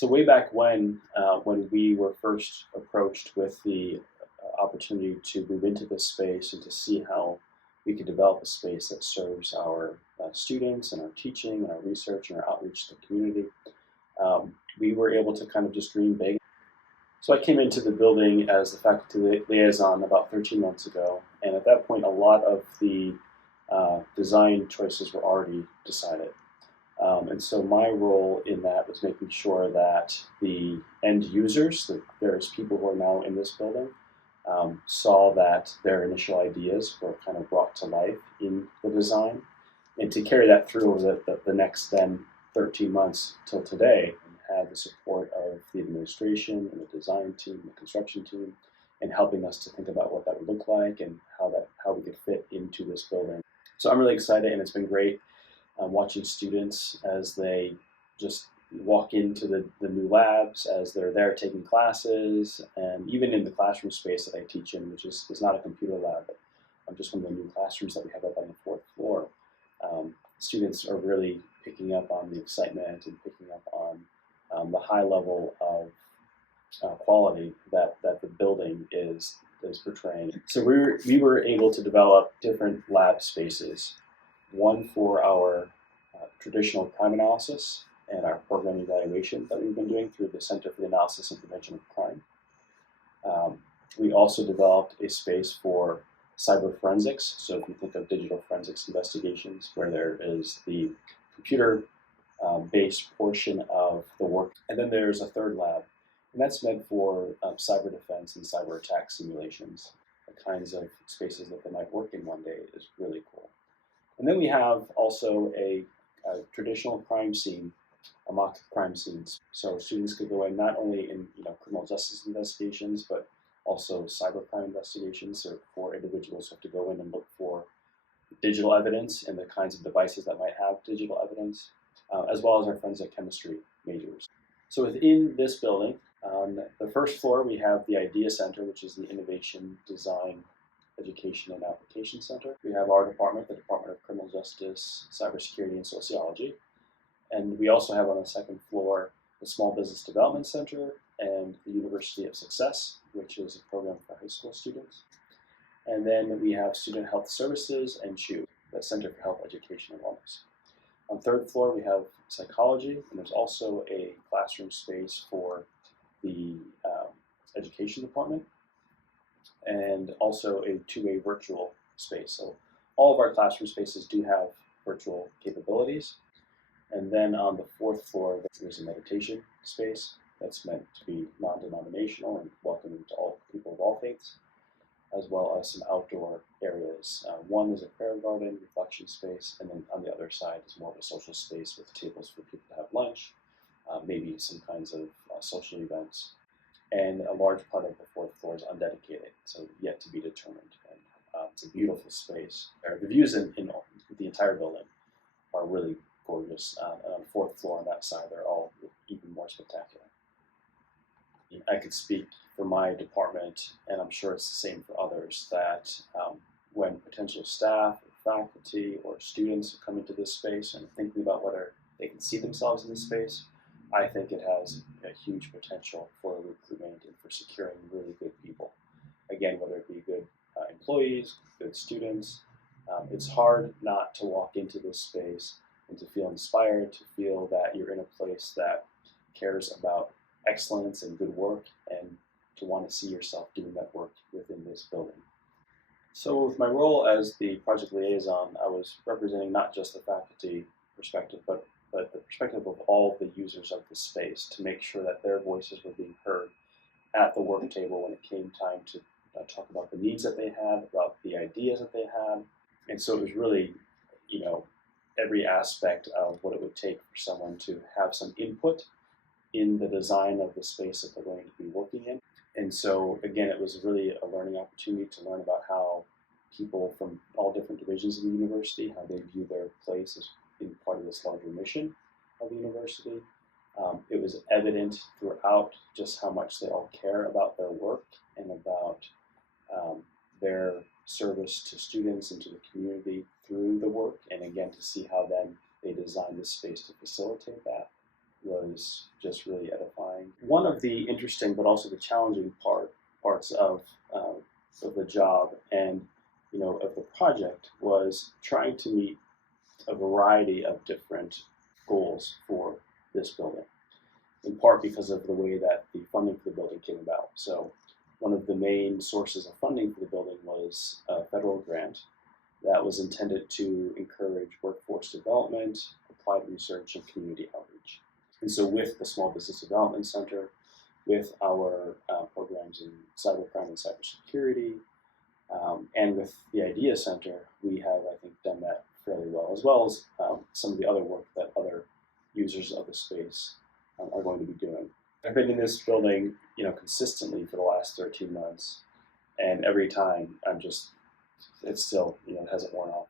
So way back when we were first approached with the opportunity to move into this space and to see how we could develop a space that serves our students and our teaching and our research and our outreach to the community, we were able to kind of just dream big. So I came into the building as the faculty liaison about 13 months ago, and at that point a lot of the design choices were already decided. And so my role in that was making sure that the end users, the various people who are now in this building, saw that their initial ideas were kind of brought to life in the design, and to carry that through over the next then 13 months till today, and had the support of the administration and the design team, the construction team, and helping us to think about what that would look like and how we could fit into this building. So I'm really excited, and it's been great watching students as they just walk into the new labs, as they're there taking classes, and even in the classroom space that I teach in, which is not a computer lab, but just one of the new classrooms that we have up on the 4th floor. Students are really picking up on the excitement and picking up on the high level of quality that the building is portraying. So we were able to develop different lab spaces, one for our traditional crime analysis and our program evaluation that we've been doing through the Center for the Analysis and Prevention of Crime. We also developed a space for cyber forensics. So if you think of digital forensics investigations, where there is the computer-based portion of the work. And then there's a third lab, and that's meant for cyber defense and cyber attack simulations. The kinds of spaces that they might work in one day is really cool. And then we have also a traditional crime scene, a mock crime scenes. So students could go in not only in criminal justice investigations, but also cybercrime investigations, or for individuals who have to go in and look for digital evidence and the kinds of devices that might have digital evidence, as well as our forensic chemistry majors. So within this building, on the first floor, we have the Idea Center, which is the Innovation, Design, Education, and Application Center. We have our department, the Department of Criminal Justice, Cybersecurity and Sociology. And we also have on the second floor the Small Business Development Center and the University of Success, which is a program for high school students. And then we have Student Health Services and CHU, the Center for Health Education and Wellness. On the third floor, we have psychology, and there's also a classroom space for the education department, and also a two-way virtual space. So all of our classroom spaces do have virtual capabilities. And then on the fourth floor, there's a meditation space that's meant to be non-denominational and welcoming to all people of all faiths, as well as some outdoor areas. One is a prayer garden, reflection space, and then on the other side is more of a social space with tables for people to have lunch, maybe some kinds of social events. And a large part of the fourth floor is undedicated, so yet to be determined. And it's a beautiful space. The views in the entire building are really gorgeous. And on the fourth floor on that side, they're all even more spectacular. I could speak for my department, and I'm sure it's the same for others, that when potential staff, or faculty, or students come into this space and thinking about whether they can see themselves in this space, I think it has a huge potential for recruitment and for securing really good people. Again, whether it be good employees, good students, it's hard not to walk into this space and to feel inspired, to feel that you're in a place that cares about excellence and good work, and to want to see yourself doing that work within this building. So with my role as the project liaison, I was representing not just the faculty perspective, but the perspective of all the users of the space, to make sure that their voices were being heard at the work table when it came time to talk about the needs that they had, about the ideas that they had. And so it was really, every aspect of what it would take for someone to have some input in the design of the space that they're going to be working in. And so, again, it was really a learning opportunity to learn about how people from all different divisions of the university, how they view their place as being part of this larger mission of the university. It was evident throughout just how much they all care about their work and about their service to students and to the community through the work, and again, to see how then they design this space to facilitate that. was just really edifying. One of the interesting but also the challenging parts of the job and of the project was trying to meet a variety of different goals for this building, in part because of the way that the funding for the building came about. So one of the main sources of funding for the building was a federal grant that was intended to encourage workforce development, applied research, and community outreach. And so with the Small Business Development Center, with our programs in cybercrime and cybersecurity, and with the Idea Center, we have, I think, done that fairly well as some of the other work that other users of the space are going to be doing. I've been in this building, consistently for the last 13 months, and every time it still, it hasn't worn off.